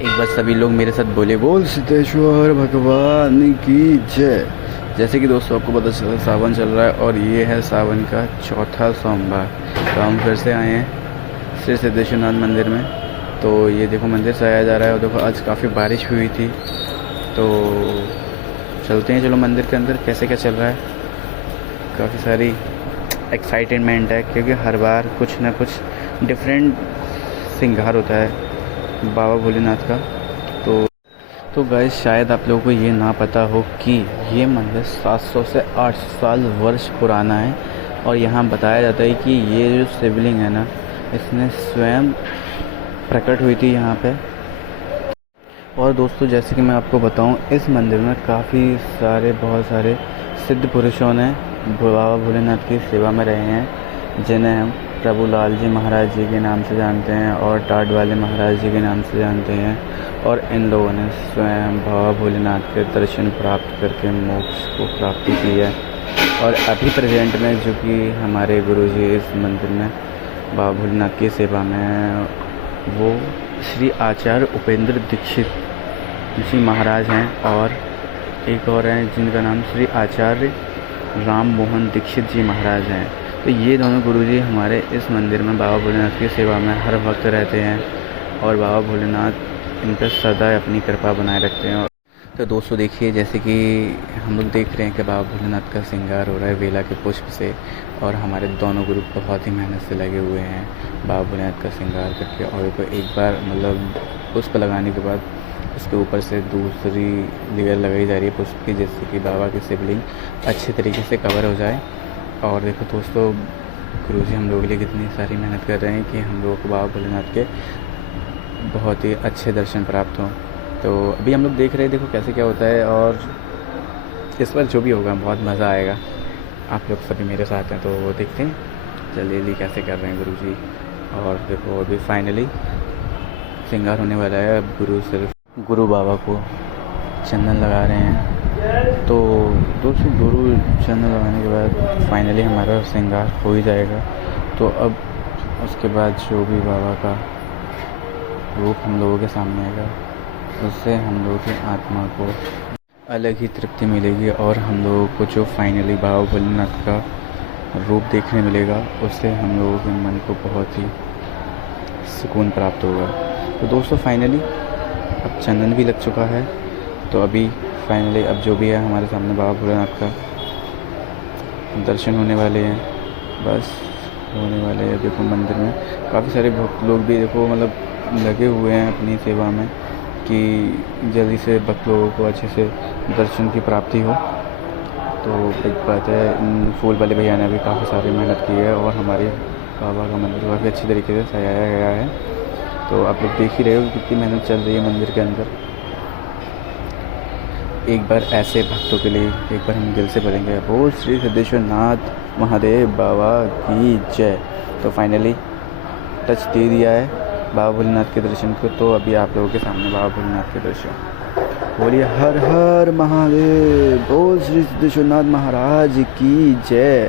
एक बार सभी लोग मेरे साथ बोले, बोल सिद्धेश्वर भगवान की जय। जैसे कि दोस्तों आपको पता चला सावन चल रहा है और ये है सावन का चौथा सोमवार। तो हम फिर से आए हैं श्री सिद्धेश्वरनाथ मंदिर में। तो ये देखो मंदिर सजाया जा रहा है और देखो आज काफ़ी बारिश हुई थी। तो चलते हैं, चलो मंदिर के अंदर कैसे क्या चल रहा है। काफ़ी सारी एक्साइटमेंट है क्योंकि हर बार कुछ ना कुछ डिफरेंट श्रृंगार होता है बाबा भोलेनाथ का। तो गाइस शायद आप लोगों को ये ना पता हो कि ये मंदिर 700 से 800 साल वर्ष पुराना है। और यहाँ बताया जाता है कि ये जो शिवलिंग है ना, इसने स्वयं प्रकट हुई थी यहाँ पे। और दोस्तों जैसे कि मैं आपको बताऊँ, इस मंदिर में बहुत सारे सिद्ध पुरुषों ने बाबा भोलेनाथ की सेवा में रहे हैं, जिन्हें हम प्रभु लाल जी महाराज जी के नाम से जानते हैं और टाट वाले महाराज जी के नाम से जानते हैं। और इन लोगों ने स्वयं बाबा भोलेनाथ के दर्शन प्राप्त करके मोक्ष को प्राप्ति की है। और अभी प्रेजेंट में जो कि हमारे गुरुजी इस मंदिर में बाबा भोलेनाथ की सेवा में हैं, वो श्री आचार्य उपेंद्र दीक्षित जी महाराज हैं। और एक और हैं जिनका नाम श्री आचार्य राम मोहन दीक्षित जी महाराज हैं। तो ये दोनों गुरुजी हमारे इस मंदिर में बाबा भोलेनाथ की सेवा में हर वक्त रहते हैं और बाबा भोलेनाथ इन पर सदा अपनी कृपा बनाए रखते हैं। तो दोस्तों देखिए, जैसे कि हम लोग देख रहे हैं कि बाबा भोलेनाथ का श्रृंगार हो रहा है बेला के पुष्प से। और हमारे दोनों ग्रुप बहुत ही मेहनत से लगे हुए हैं बाबा भोलेनाथ का श्रृंगार करके। और एक बार पुष्प लगाने के बाद उसके ऊपर से दूसरी लेयर लगाई जा रही है पुष्प की, जिससे कि बाबा की शिवलिंग अच्छे तरीके से कवर हो जाए। और देखो दोस्तों, गुरुजी हम लोगों के लिए कितनी सारी मेहनत कर रहे हैं कि हम लोगों को बाबा भोलेनाथ के बहुत ही अच्छे दर्शन प्राप्त हों। तो अभी हम लोग देख रहे हैं, देखो कैसे क्या होता है। और इस बार जो भी होगा बहुत मज़ा आएगा। आप लोग सभी मेरे साथ हैं तो वो देखते हैं जल्दी कैसे कर रहे हैं गुरुजी। और देखो अभी फाइनली श्रृंगार होने वाला है। अब गुरु बाबा को चंदन लगा रहे हैं। तो दोस्तों गुरु चंदन लगाने के बाद फाइनली हमारा श्रृंगार हो ही जाएगा। तो अब उसके बाद जो भी बाबा का रूप हम लोगों के सामने आएगा, उससे हम लोगों की आत्मा को अलग ही तृप्ति मिलेगी। और हम लोगों को जो फाइनली बाबा भोलेनाथ का रूप देखने मिलेगा, उससे हम लोगों के मन को बहुत ही सुकून प्राप्त होगा। तो दोस्तों फाइनली अब चंदन भी लग चुका है। तो अभी फाइनली अब जो भी है हमारे सामने बाबा भोलेनाथ का दर्शन होने वाले हैं, बस होने वाले हैं। देखो मंदिर में काफ़ी सारे भक्त लोग भी देखो लगे हुए हैं अपनी सेवा में कि जल्दी से भक्त लोगों को अच्छे से दर्शन की प्राप्ति हो। तो एक बात है, फूल वाले भैया ने भी काफ़ी सारी मेहनत की है और हमारे बाबा का मंदिर काफ़ी अच्छी तरीके से सजाया गया है। तो आप लोग देख ही रहे हो कितनी मेहनत चल रही है मंदिर के अंदर। एक बार ऐसे भक्तों के लिए एक बार हम दिल से बोलेंगे, बोल श्री सिद्धेश्वरनाथ महादेव बाबा की जय। तो फाइनली टच दे दिया है बाबा भोलेनाथ के दर्शन को। तो अभी आप लोगों के सामने बाबा भोलेनाथ के दर्शन। बोलिए हर हर महादेव, बोल श्री सिद्धेश्वरनाथ महाराज की जय।